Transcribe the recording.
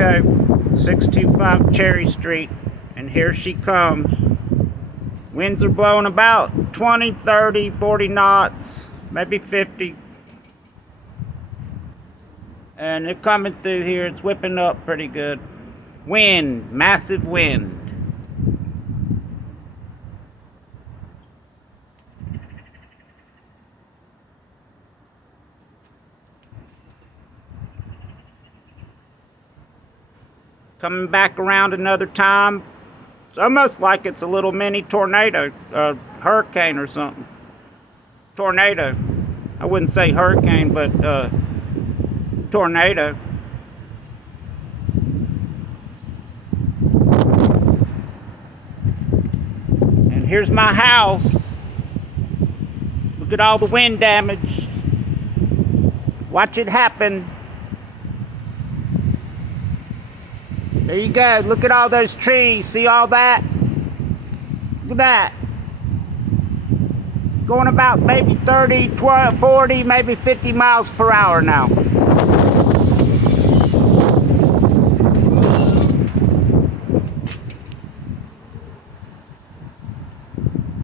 go. 625 Cherry Street. And here she comes. Winds are blowing about 20, 30, 40 knots. Maybe 50. And they're coming through here. It's whipping up pretty good. Wind. Massive wind. Coming back around another time. It's almost like it's a little mini tornado, hurricane or something. Tornado. I wouldn't say hurricane, but tornado. And here's my house. Look at all the wind damage. Watch it happen. There you go. Look at all those trees. See all that? Look at that. Going about maybe 30, 20, 40, maybe 50 miles per hour now.